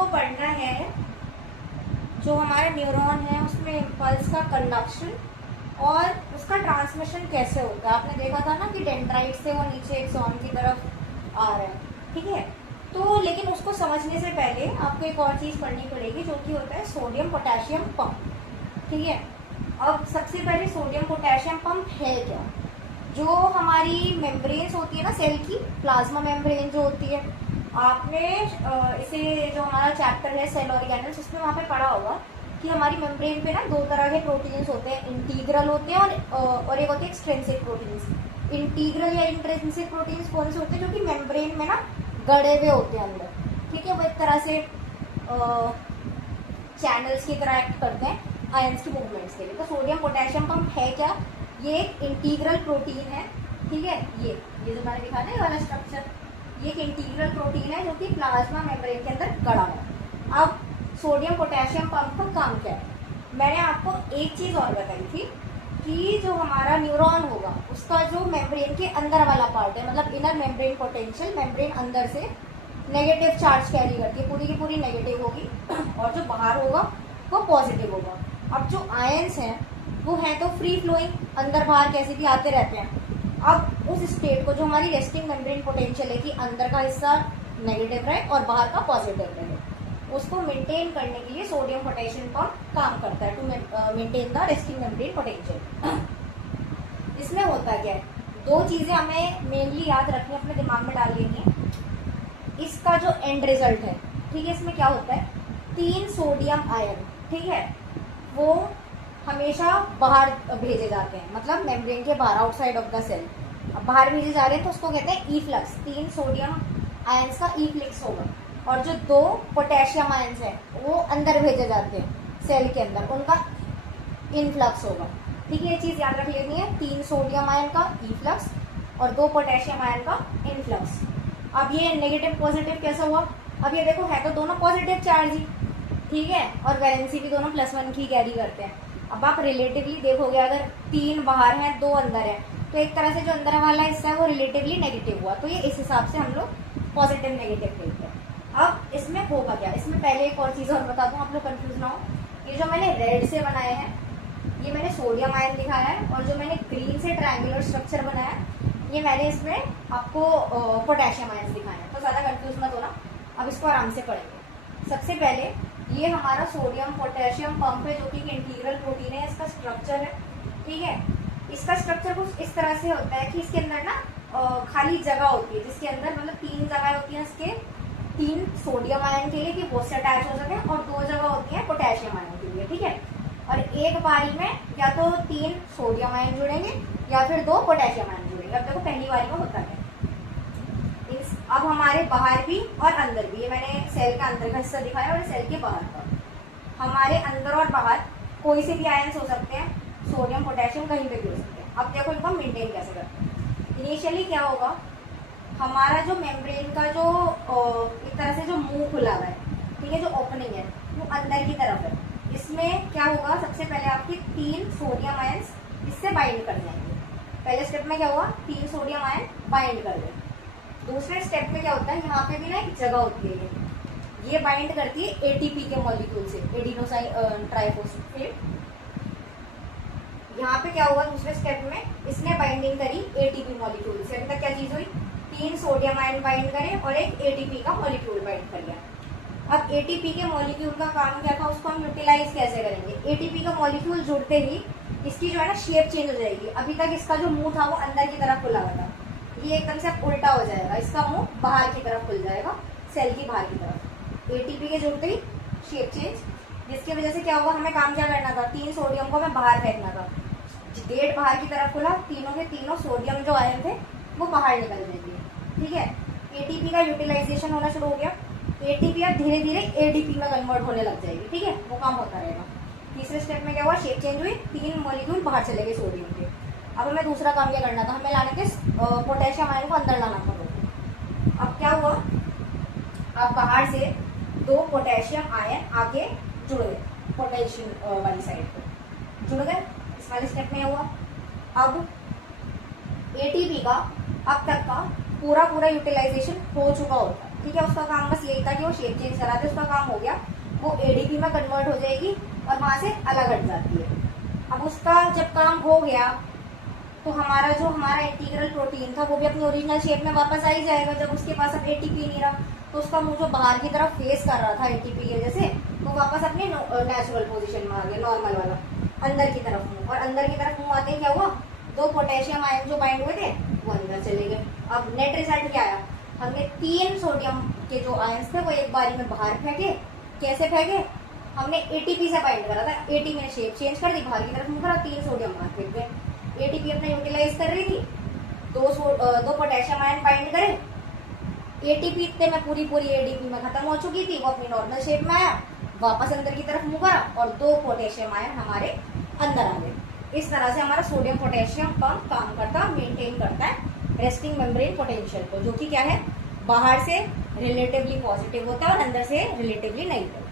हमको पढ़ना है जो हमारा न्यूरॉन है उसमें इम्पल्स का कंडक्शन और उसका ट्रांसमिशन कैसे होता है। आपने देखा था ना कि डेंड्राइट से वो नीचे एक्सॉन की तरफ आ रहा है, ठीक है। तो लेकिन उसको समझने से पहले आपको एक और चीज़ पढ़नी पड़ेगी जो कि होता है सोडियम पोटेशियम पंप, ठीक है। अब सबसे पहले सोडियम पोटेशियम पंप है क्या। जो हमारी मेम्ब्रेन्स होती है ना सेल की, प्लाज्मा मेम्ब्रेन जो होती है, आपने इसे जो हमारा चैप्टर है सेल ऑर्गेनल्स उसमें वहाँ पे पढ़ा होगा कि हमारी मेम्ब्रेन पे ना दो तरह के प्रोटीन्स होते हैं, इंटीग्रल होते हैं और एक होते हैं एक्सट्रिंसिक प्रोटीन्स। इंटीग्रल या इंट्रिंसिक प्रोटीन्स कौन से होते हैं, जो कि मेम्ब्रेन में ना गड़े हुए होते हैं अंदर, ठीक है। वो एक तरह से चैनल्स की तरह एक्ट करते हैं आयंस की मूवमेंट्स के लिए। तो सोडियम पोटेशियम पंप है क्या, ये एक इंटीग्रल प्रोटीन है, ठीक है। ये जो मैंने दिखा ना ये वाला स्ट्रक्चर, ये एक इंटीग्रल प्रोटीन है जो कि प्लाज्मा मेम्ब्रेन के अंदर गड़ा है। अब सोडियम पोटेशियम पंप का काम क्या है, मैंने आपको एक चीज और बताई थी कि जो हमारा न्यूरॉन होगा उसका जो मेम्ब्रेन के अंदर वाला पार्ट है, मतलब इनर मेम्ब्रेन पोटेंशियल, मेम्ब्रेन अंदर से नेगेटिव चार्ज कैरी करती है, पूरी की पूरी नेगेटिव होगी और जो बाहर होगा वो पॉजिटिव होगा। अब जो आयंस हैं वो है तो फ्री फ्लोइंग, अंदर बाहर कैसे भी आते रहते हैं। अब उस स्टेट को जो हमारी रेस्टिंग मेम्ब्रेन पोटेंशियल है कि अंदर का हिस्सा नेगेटिव रहे और बाहर का पॉजिटिव रहे, उसको मेंटेन करने के लिए सोडियम पोटेशियम पंप काम करता है to maintain the resting membrane potential. इसमें होता क्या है, दो चीजें हमें मेनली याद रखनी, अपने दिमाग में डाल लेनी है। इसका जो एंड रिजल्ट है, ठीक है, इसमें क्या होता है, 3 सोडियम आयन, ठीक है, वो हमेशा बाहर भेजे जाते हैं, मतलब मेम्ब्रेन के बाहर, आउटसाइड ऑफ द सेल। अब बाहर भेजे जा रहे हैं तो उसको कहते हैं ई फ्लक्स। 3 सोडियम आयंस का ई फ्लक्स होगा और जो 2 पोटेशियम आयंस है वो अंदर भेजे जाते हैं सेल के अंदर, उनका इनफ्लक्स होगा, ठीक है। ये चीज याद रख लेनी है, 3 सोडियम आयन का ई फ्लक्स और 2 पोटेशियम आयन का इनफ्लक्स। अब ये नेगेटिव पॉजिटिव कैसा हुआ, अब ये देखो है तो दोनों पॉजिटिव चार्ज ही, ठीक है, और वैलेंसी भी दोनों +1 की कैरी करते हैं। अब आप रिलेटिवली देखोगे, अगर 3 बाहर हैं 2 अंदर है तो एक तरह से जो अंदर वाला हिस्सा है वो रिलेटिवली नेगेटिव हुआ, तो ये इस हिसाब से हम लोग पॉजिटिव नेगेटिव देखते हैं। अब इसमें होगा क्या, इसमें पहले एक और चीज और बता दूं, आप लोग कंफ्यूज ना हो। ये जो मैंने रेड से बनाए हैं ये मैंने सोडियम आयन दिखाया है, और जो मैंने ग्रीन से ट्रायंगुलर स्ट्रक्चर बनाया ये मैंने इसमें आपको पोटेशियम आयन दिखाए हैं, तो ज्यादा कंफ्यूज मत होना। अब इसको आराम से पढ़ेंगे। सबसे पहले ये हमारा सोडियम पोटेशियम पंप है जो कि इंटीग्रल प्रोटीन है, इसका स्ट्रक्चर है, ठीक है। इसका स्ट्रक्चर कुछ इस तरह से होता है कि इसके अंदर ना खाली जगह होती है, जिसके अंदर मतलब 3 जगह होती है इसके, 3 सोडियम आयन के लिए कि वो से अटैच हो सके, और 2 जगह होती है पोटेशियम आयन के लिए, ठीक है। और एक बारी में या तो 3 सोडियम आयन जुड़ेंगे या फिर 2 पोटेशियम आयन जुड़ेंगे। अब देखो पहली बारी में होता है, अब हमारे बाहर भी और अंदर भी, ये मैंने सेल का अंदर का हिस्सा दिखाया और सेल के बाहर का। हमारे अंदर और बाहर कोई से भी आयंस हो सकते हैं, सोडियम पोटेशियम कहीं पे भी हो सकते हैं। अब देखो एकदम मेंटेन कैसे करते हैं। इनिशियली क्या होगा, हमारा जो मेम्ब्रेन का जो एक तरह से जो मुंह खुला हुआ है, ठीक है, जो ओपनिंग है वो अंदर की तरफ है। इसमें क्या होगा, सबसे पहले आपके 3 सोडियम आयंस इससे बाइंड कर जाएंगे। पहले स्टेप में क्या हुआ, 3 सोडियम आयन बाइंड कर गए। दूसरे स्टेप में क्या होता है, यहाँ पे भी ना एक जगह होती है, ये बाइंड करती है एटीपी के मॉलिक्यूल से, एडिनोसाइन ट्राइफॉस्फेट। यहाँ पे क्या हुआ, दूसरे स्टेप में इसने बाइंडिंग करी एटीपी मॉलिक्यूल से। अभी तक क्या चीज हुई, 3 सोडियम आयन बाइंड करे और एक एटीपी का मॉलिक्यूल बाइंड कर लिया। अब एटीपी के मॉलिक्यूल का काम क्या था, उसको हम यूटिलाइज कैसे करेंगे। एटीपी का मॉलिक्यूल जुड़ते ही इसकी जो है ना शेप चेंज हो जाएगी। अभी तक इसका जो मुंह था वो अंदर की तरफ खुला हुआ था, ये एकदम से उल्टा हो जाएगा, इसका मुंह बाहर की तरफ खुल जाएगा, सेल की बाहर की तरफ। एटीपी के जुड़ते ही शेप चेंज, जिसकी वजह से क्या होगा, हमें काम क्या करना था, 3 सोडियम को हमें बाहर फेंकना था। गेट बाहर की तरफ खुला, तीनों के तीनों सोडियम जो आयन थे वो बाहर निकल जाएंगे, ठीक है। एटीपी का यूटिलाइजेशन होना शुरू हो गया। एटीपी अब धीरे धीरे एडीपी में कन्वर्ट होने लग जाएगी, ठीक है, वो काम होता रहेगा। तीसरे स्टेप में क्या हुआ, शेप चेंज हुई, 3 मॉलिक्यूल बाहर चले गए सोडियम के। अब हमें दूसरा काम क्या करना था, हमें लाने के पोटेशियम आयन को अंदर लाना था। अब क्या हुआ, अब बाहर से 2 पोटेशियम आयन आके जुड़ गए, पोटेशियम वाली साइड पे जुड़ गए। इस वाले स्टेप में हुआ, अब एटीपी का अब तक का पूरा यूटिलाइजेशन हो चुका होता है, ठीक है, उसका काम बस यही था कि वो शेप चेंज करा दे, उसका काम हो गया। वो एडीपी में कन्वर्ट हो जाएगी और वहां से अलग हट जाती है। अब उसका जब काम हो गया तो हमारा इंटीग्रल प्रोटीन था वो भी अपनी ओरिजिनल शेप में वापस आ ही जाएगा। जब उसके पास अब एटीपी नहीं रहा तो उसका मुंह जो बाहर की तरफ फेस कर रहा था एटीपी की वजह से, तो वापस अपने नेचुरल पोजीशन में आ गया, नॉर्मल वाला, अंदर की तरफ मुंह। और अंदर की तरफ मुंह आते ही क्या हुआ, 2 पोटेशियम आयन जो बाइंड हुए थे वो अंदर चले गए। अब नेट रिजल्ट क्या आया, हमने 3 सोडियम के जो आयन्स थे वो एक बारी में बाहर फेंके। कैसे फेंके, हमने एटीपी से बाइंड करा था, एटीपी ने शेप चेंज कर दी, बाहर की तरफ मुंह करा, 3 सोडियम बाहर फेंक गए। एटीपी अपना यूटिलाइज कर रही थी, 2 पोटेशियम आयन बाइंड करे, एटीपी इतने में पूरी एडीपी में खत्म हो चुकी थी, वो अपनी नॉर्मल शेप में आया, वापस अंदर की तरफ मुंह करा और 2 पोटेशियम आयन हमारे अंदर आ गए। इस तरह से हमारा सोडियम पोटेशियम पंप काम करता, मेंटेन करता है रेस्टिंग मेम्ब्रेन पोटेंशियल को, जो कि क्या है, बाहर से रिलेटिवली पॉजिटिव होता है और अंदर से रिलेटिवली नेगेटिव।